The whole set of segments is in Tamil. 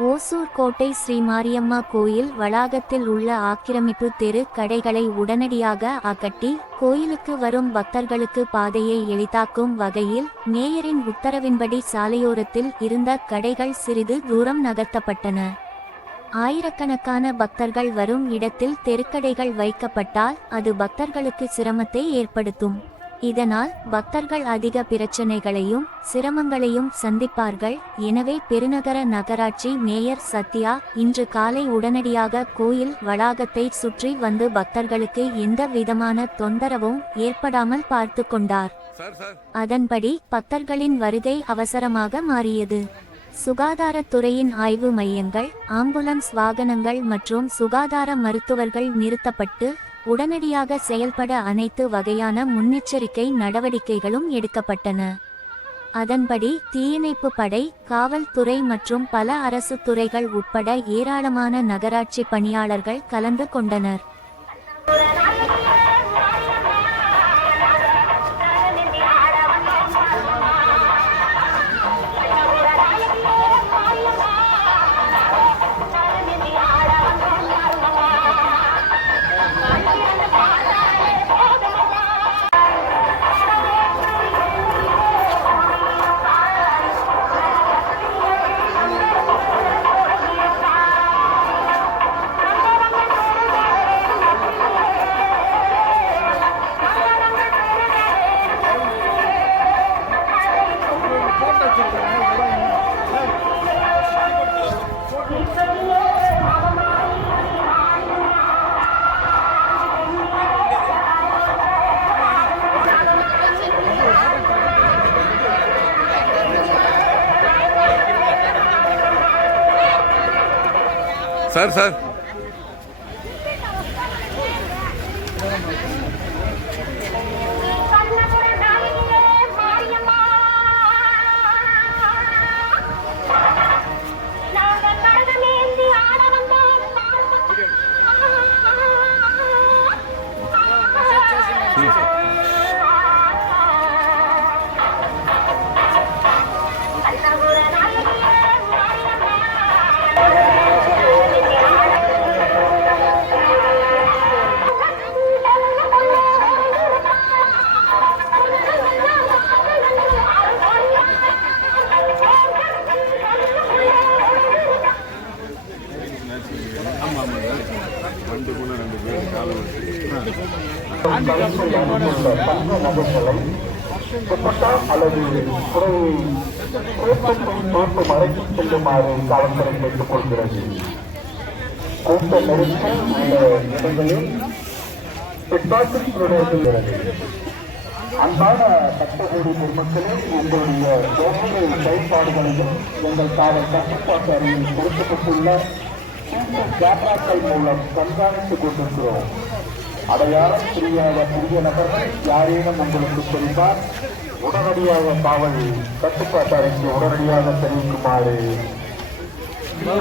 ஓசூர் கோட்டை ஸ்ரீ மாரியம்மா கோயில் வளாகத்தில் உள்ள ஆக்கிரமிப்பு தெரு கடைகளை உடனடியாக அகட்டி கோயிலுக்கு வரும் பக்தர்களுக்கு பாதையை எளிதாக்கும் வகையில் மேயரின் உத்தரவின்படி சாலையோரத்தில் இருந்த கடைகள் சிறிது தூரம் நகர்த்தப்பட்டன. ஆயிரக்கணக்கான பக்தர்கள் வரும் இடத்தில் தெருக்கடைகள் வைக்கப்பட்டால் அது பக்தர்களுக்கு சிரமத்தை ஏற்படுத்தும். இதனால் பக்தர்கள் அதிக பிரச்சனைகளையும் சிரமங்களையும் சந்திப்பார்கள். எனவே பெருநகர நகராட்சி மேயர் சத்யா இன்று காலை உடனடியாக கோயில் வளாகத்தை சுற்றி வந்து பக்தர்களுக்கு எந்த விதமான தொந்தரவும் ஏற்படாமல் பார்த்து கொண்டார். அதன்படி பக்தர்களின் வருகை அவசரமாக மாறியது. சுகாதாரத்துறையின் ஆய்வு மையங்கள் ஆம்புலன்ஸ் வாகனங்கள் மற்றும் சுகாதார மருத்துவர்கள் நிறுத்தப்பட்டு உடனடியாக செயல்பட அனைத்து வகையான முன்னெச்சரிக்கை நடவடிக்கைகளும் எடுக்கப்பட்டன. அதன்படி தீயணைப்பு படை காவல்துறை மற்றும் பல அரசு துறைகள் உட்பட ஏராளமான நகராட்சி பணியாளர்கள் கலந்து கொண்டனர். Sir, sir. சார் சார் அல்லது குறையை மறைத்து செல்லுமாறு காவல்துறை கேட்டுக் கொள்கிறது கூட்ட நெருக்கம் உள்ள இடங்களில் அன்பான சட்டக்கூடி பொதுமக்களே உங்களுடைய ஒவ்வொரு செயல்பாடுகளையும் எங்கள் காவல் கட்டுப்பாட்டு அறையில் கொடுக்கப்பட்டுள்ள கேமராக்கள் மூலம் கண்காணித்துக் கொண்டிருக்கிறோம். அடையாளம் தெரியாத புதிய நபர்கள் யாரேனும் உங்களுக்கு தெரிந்தால் உடனடியாக காவல் கட்டுப்பாட்டு அறைக்கு உடனடியாக தெரிவிக்குமாறு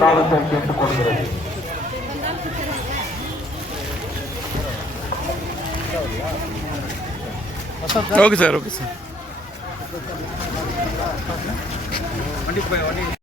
காவல்துறை கேட்டுக் கொள்கிறது. Okay sir okay sir